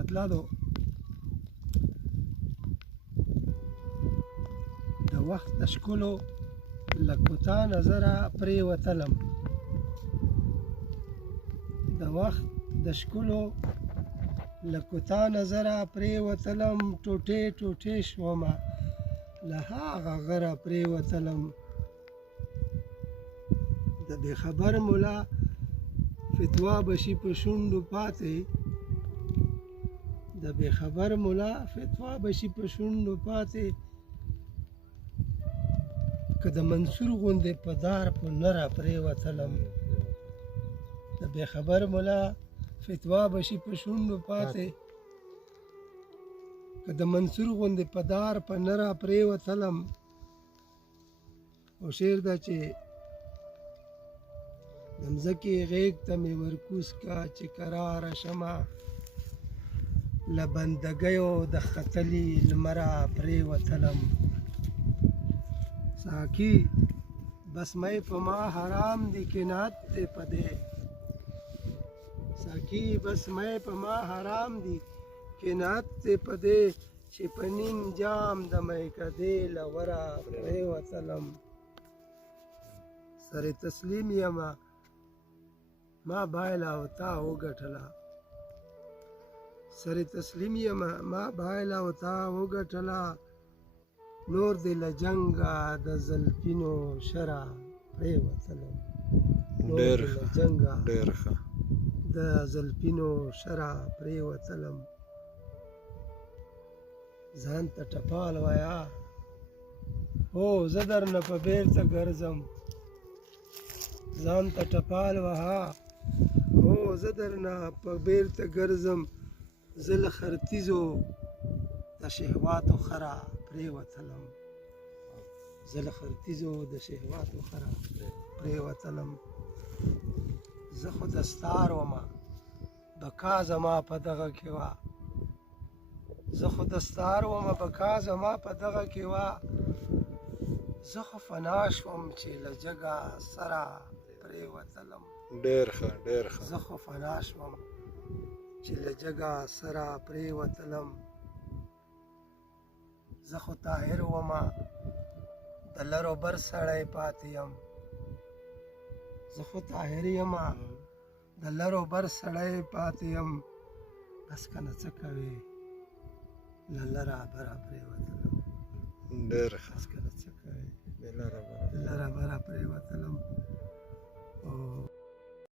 مطلب د وخت د ښکلو لکه تا نظره پرېوتلم د وخت د ښکلو لکه تا نظره پرېوتلم ټوټې ټوټې شومه له هغه غره پرېوتلم د بېخبر ملا فتوا بشي په شونډو پاتې د بېخبر ملا فتوا بشي په شونډو پاتې که د منصور غوندې په دار په نره پرېوتلم د بېخبر ملا فتوا بشي په شونډو پاتې که د منصور غوندې په دار په نره پرېوتلم او شعر دا چې د مځکې غېږ ته مې ورکوز کا چې کراره شمه له بندګیو د ختلي لمره پرېوتلم ساقي بس مې په ما حرام دي قناعت دې په دې ساقي بس مې په ما حرام دي قناعت دې په دې چې په نیم جام د میکدې له وره پرېوتلم سره تسلیم یمه ما بایله او تا وګټله سره تسلیم یمه ما بایله او تا وګټله نور دې له جنګه د زلفینو شره پرېوتلم ډېر ښه د زلفینو شره پرېوتلم ځان ته ټپال وایه هو زه درنه په بېرته ګرځم ځان ته ټپال وهه هو زه درنه په بېرته ګرځم زه له خرتیزو د شهواتو خره پرېوتلم زه له خرتیزو د شهواتو خره پرېوتلم زه خو دستار ومه بقا زما په دغه کې وه زه خو دستار ومه بقا زما په دغه کې وه زه خو فنا شوم چې له جګه سره پرېوتلم ډېر ښه زه خو فنا شوم چې له جګه سره پرېوتلم زه خو طاهر ومه د لرو بر سړی پاتې یم زه خو طاهر یمه د لرو بر سړی پاتې یم بس که نه څه کوې له لره بره پرېوتلم ډېر ښه بس که نه څه کوې لره لره بره پرېوتلم او